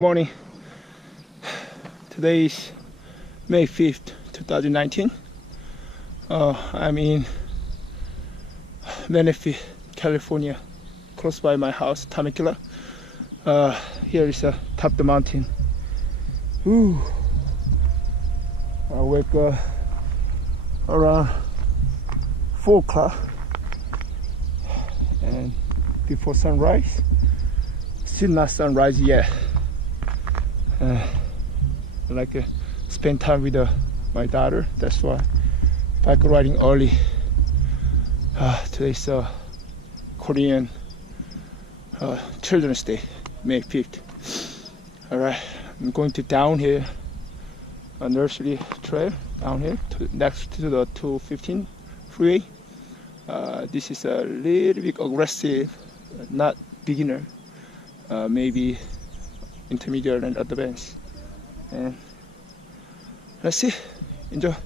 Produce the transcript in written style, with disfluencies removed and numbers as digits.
Morning. Today is May 5th, 2019. I'm in Menifee, California, close by my house, Temecula. Here is top of the mountain. Ooh. I wake up around 4 o'clock and before sunrise. Still not sunrise yet. I like to spend time with my daughter. That's why bike riding early. Today's Korean Children's Day, May 5th. Alright, I'm going to down here, a nursery trail down here next to the 215 freeway. This is a little bit aggressive, not beginner, maybe intermediate and advanced. And let's see, enjoy.